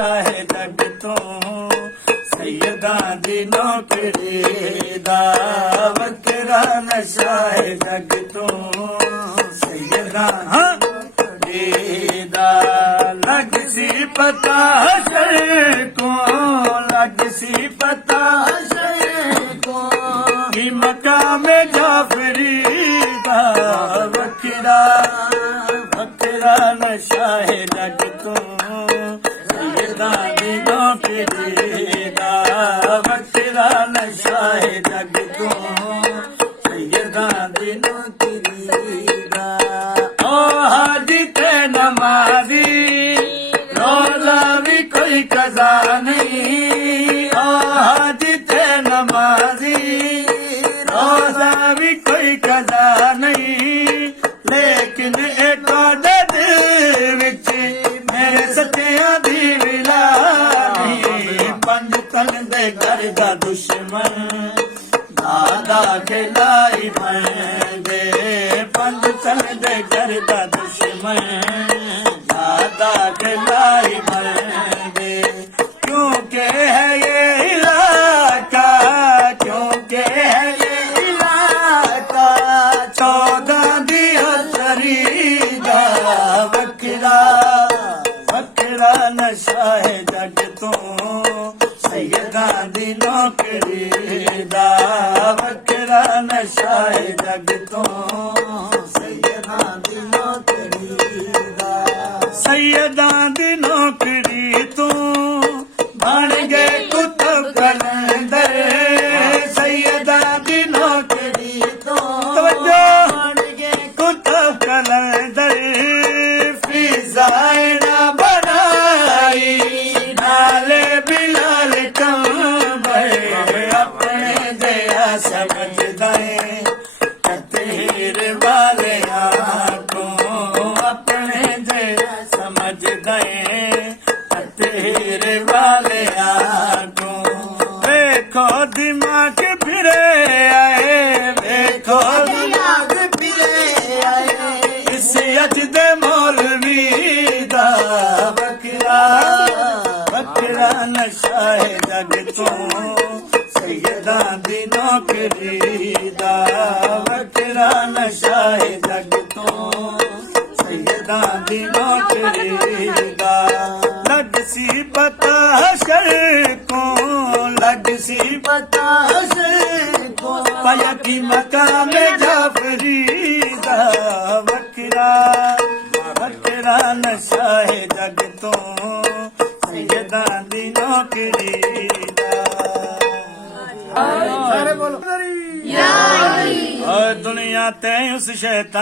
नशा है जग तो सैयदां दी नौकरी दा वखरा नशा है जग तो सैयदां दी नौकरी दा लग सी पता शर को लग सी पता शर को कि मकाम जाफरी दा वखरा वखरा नशा है जग तो सैयदां दी नौकरी दा वखरा नशा है जग तो सैयदां दी नौकरी दा ओ हाजी ते नमाजी रोजा भी कोई कज़ा नहीं ओ हाजी ते नमाजी रोजा भी कोई कज़ा नहीं लेकिन एक दिल विच मेरे सच्चियां दी विला नहीं पंज तन दे घर दा दुश्मन दादा खिलाई दे पंज तन दे घर दा दुश्मन दादा खिलाई दे क्योंकि है ये इलाका क्योंकि है ये इलाका 14 दिया शरीदा वखरा वखरा नशा है जग तो सैयदां दी नौकरी दा वखरा नशा है जग तो सैयदां दी नौकरी दा सैयदां दी नौकरी तो बन गए कुतुब कलंदर सैयदां दी नौकरी तो तवज्जो बन गए कुतुब कलंदर फिजाए ना बनाई नाले बिलाल कंबे अपने दया समझदा है कतीर वाले को अपने दया समझदा है कतीर वाले को देखो दिमाग फिरे आए देखो दिमाग फिरे आए इस अज दे मौलवी दा वखरा वखरा नशा है जग तो सैयदां दी नौकरी दा वखरा नशा है जग तो सैयदां दी नौकरी दा लग सी पता शर को लग सी पता शर को पाया की मकाम जाफरी दा वखरा वखरा नशा है जग तो सैयदां दी नौकरी दा सारे बोलो और दुनिया ते उस शैतान